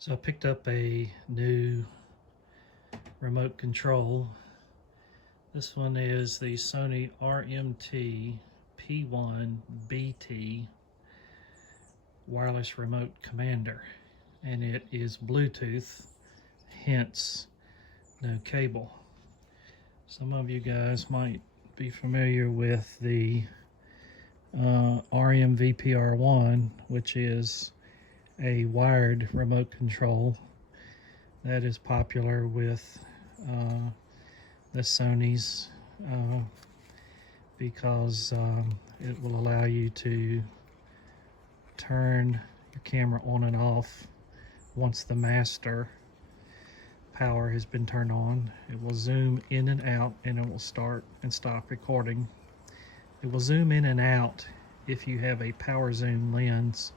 So I picked up a new remote control. This one is the Sony RMT-P1BT wireless remote commander, and it is Bluetooth, hence no cable. Some of you guys might be familiar with the RMVPR1, which is a wired remote control that is popular with the Sonys because it will allow you to turn your camera on and off once the master power has been turned on. It will zoom in and out, and it will start and stop recording. It will zoom in and out if you have a power zoom lens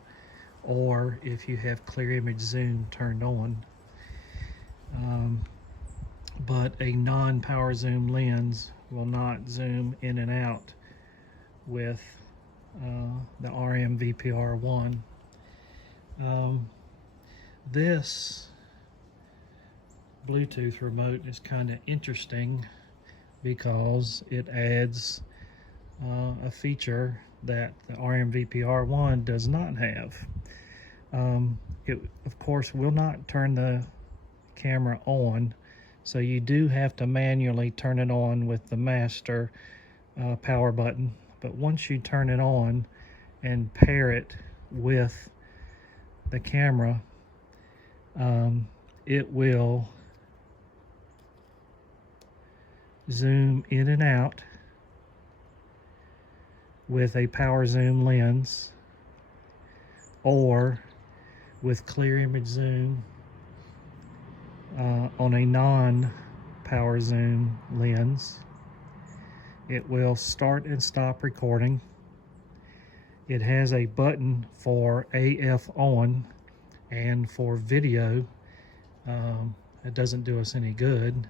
or if you have clear image zoom turned on. But a non-power zoom lens will not zoom in and out with the RMVPR1. This Bluetooth remote is kind of interesting because it adds a feature that the RMVPR1 does not have. It of course will not turn the camera on, so you do have to manually turn it on with the master power button. But once you turn it on and pair it with the camera, it will zoom in and out with a power zoom lens or with clear image zoom on a non-power zoom lens. It will start and stop recording. It has a button for AF on and for video. It doesn't do us any good.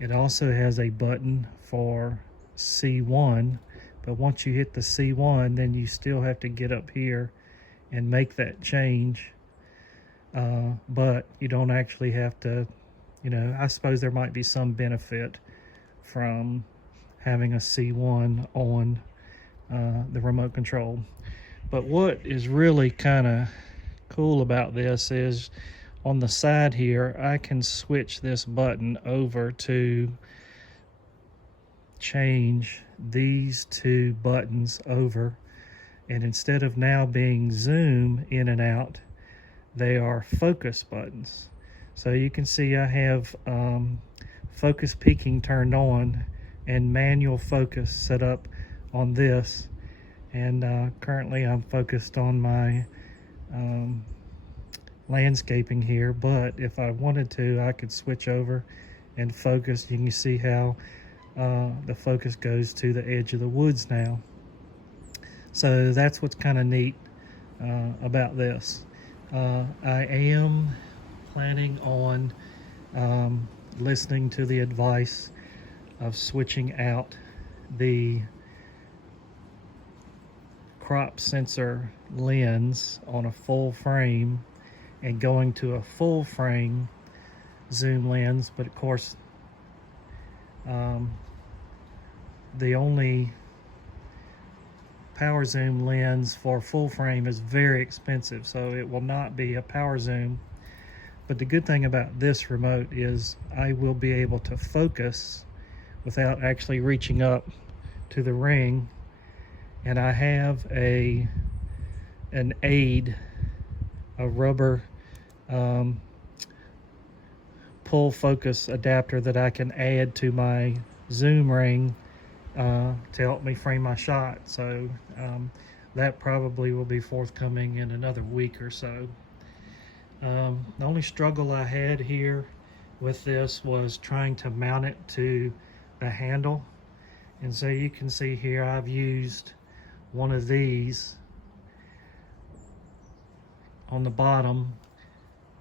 It also has a button for C1, but once you hit the C1, then you still have to get up here and make that change. But you don't actually have to, I suppose there might be some benefit from having a C1 on the remote control. But what is really kind of cool about this is on the side here, I can switch this button over to change these two buttons over, and instead of now being zoom in and out, they are focus buttons. So you can see I have focus peaking turned on and manual focus set up on this, and currently I'm focused on my landscaping here, but if I wanted to, I could switch over and focus. You can see how the focus goes to the edge of the woods now. So that's what's kind of neat about this. I am planning on listening to the advice of switching out the crop sensor lens on a full frame and going to a full frame zoom lens. But of course, the only power zoom lens for full frame is very expensive, so it will not be a power zoom. But the good thing about this remote is I will be able to focus without actually reaching up to the ring, and I have an aid, a rubber pull focus adapter that I can add to my zoom ring to help me frame my shot. So that probably will be forthcoming in another week or so. The only struggle I had here with this was trying to mount it to the handle, and so you can see here I've used one of these on the bottom,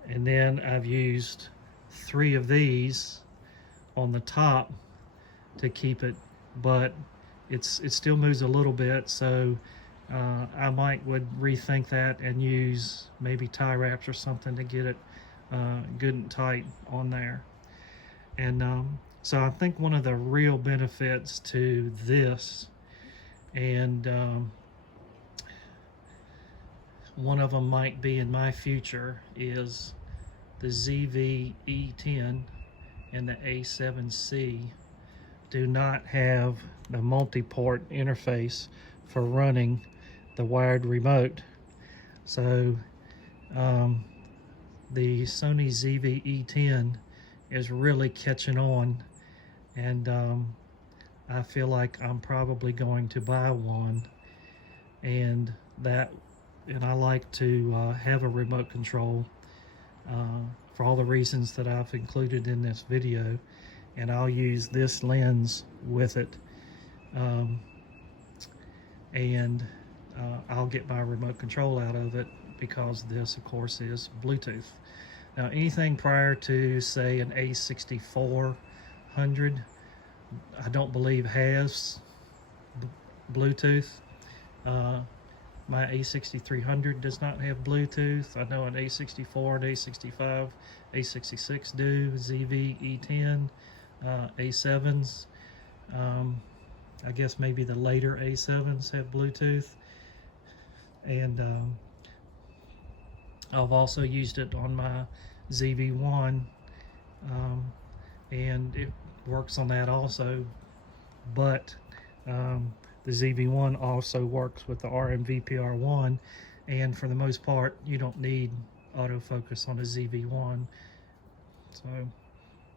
and then I've used 3 of these on the top to keep it, but it still moves a little bit, so I would rethink that and use maybe tie wraps or something to get it good and tight on there. And so I think one of the real benefits to this, and one of them might be in my future, is the ZV-E10 and the A7C do not have the multi-port interface for running the wired remote. So the Sony ZV-E10 is really catching on, and I feel like I'm probably going to buy one, and I like to have a remote control for all the reasons that I've included in this video, and I'll use this lens with it, and I'll get my remote control out of it, because this of course is Bluetooth. Now anything prior to say an A6400 I don't believe has Bluetooth. My A6300 does not have Bluetooth. I know an A64, an A65, A66 do, ZV-E10, A7s. I guess maybe the later A7s have Bluetooth. And I've also used it on my ZV-1, and it works on that also. But the ZV-1 also works with the RMT-P1, and for the most part you don't need autofocus on a ZV-1. So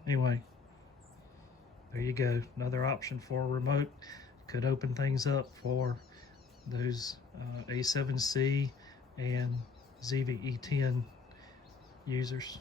anyway, there you go, another option for a remote. Could open things up for those A7C and ZV-E10 users.